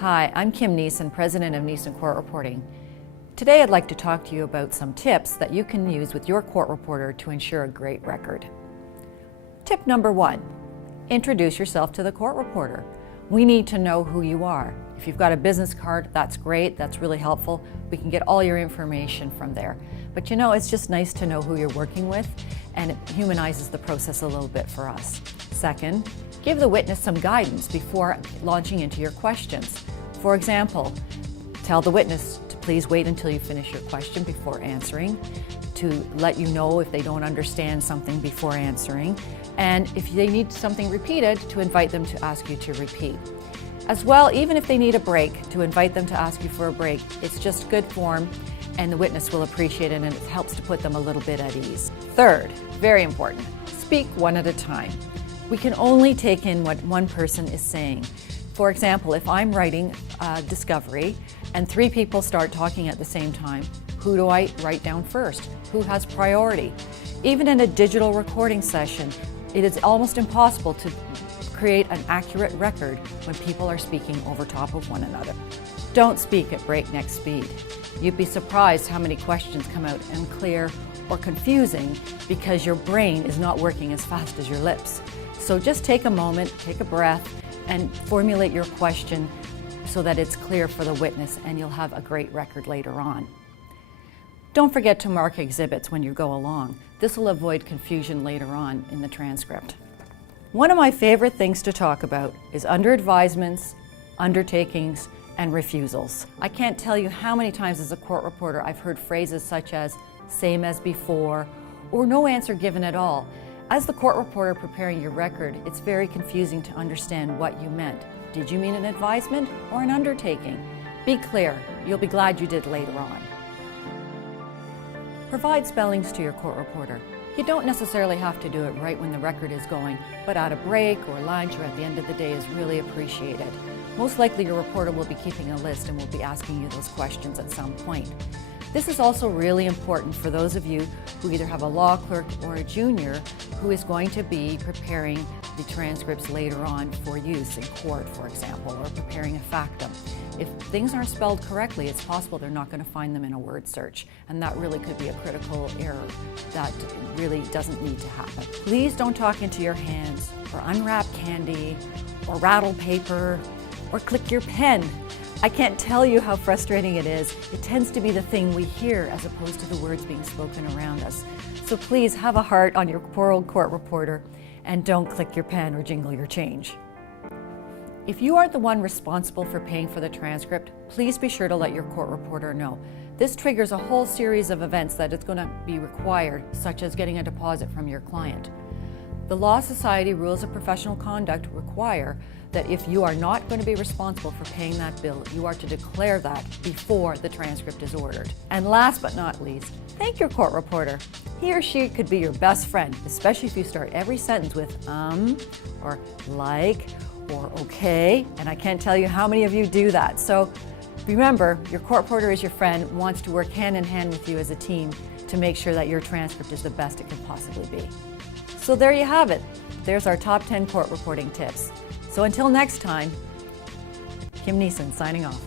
Hi, I'm Kim Neeson, President of Neeson Court Reporting. Today I'd like to talk to you about some tips that you can use with your court reporter to ensure a great record. Tip number 1, introduce yourself to the court reporter. We need to know who you are. If you've got a business card, that's great, that's really helpful. We can get all your information from there. But it's just nice to know who you're working with, and it humanizes the process a little bit for us. Second, give the witness some guidance before launching into your questions. For example, tell the witness to please wait until you finish your question before answering, to let you know if they don't understand something before answering, and if they need something repeated, to invite them to ask you to repeat. As well, even if they need a break, to invite them to ask you for a break. It's just good form, and the witness will appreciate it, and it helps to put them a little bit at ease. Third, very important, speak one at a time. We can only take in what one person is saying. For example, if I'm writing a discovery and 3 people start talking at the same time, who do I write down first? Who has priority? Even in a digital recording session, it is almost impossible to create an accurate record when people are speaking over top of one another. Don't speak at breakneck speed. You'd be surprised how many questions come out unclear or confusing because your brain is not working as fast as your lips. So just take a moment, take a breath, and formulate your question so that it's clear for the witness, and you'll have a great record later on. Don't forget to mark exhibits when you go along. This will avoid confusion later on in the transcript. One of my favorite things to talk about is under advisements, undertakings, and refusals. I can't tell you how many times as a court reporter I've heard phrases such as same as before or no answer given at all. As the court reporter preparing your record, it's very confusing to understand what you meant. Did you mean an advisement or an undertaking? Be clear. You'll be glad you did later on. Provide spellings to your court reporter. You don't necessarily have to do it right when the record is going, but at a break or lunch or at the end of the day is really appreciated. Most likely your reporter will be keeping a list and will be asking you those questions at some point. This is also really important for those of you who either have a law clerk or a junior who is going to be preparing the transcripts later on for use in court, for example, or preparing a factum. If things aren't spelled correctly, it's possible they're not going to find them in a word search, and that really could be a critical error that really doesn't need to happen. Please don't talk into your hands, or unwrap candy, or rattle paper, or click your pen. I can't tell you how frustrating it is. It tends to be the thing we hear as opposed to the words being spoken around us. So please have a heart on your poor old court reporter and don't click your pen or jingle your change. If you are the one responsible for paying for the transcript, please be sure to let your court reporter know. This triggers a whole series of events that is going to be required, such as getting a deposit from your client. The Law Society Rules of Professional Conduct require that if you are not going to be responsible for paying that bill, you are to declare that before the transcript is ordered. And last but not least, thank your court reporter. He or she could be your best friend, especially if you start every sentence with or like, or okay, and I can't tell you how many of you do that. So remember, your court reporter is your friend, wants to work hand in hand with you as a team to make sure that your transcript is the best it can possibly be. So there you have it. There's our top 10 court reporting tips. So until next time, Kim Neeson signing off.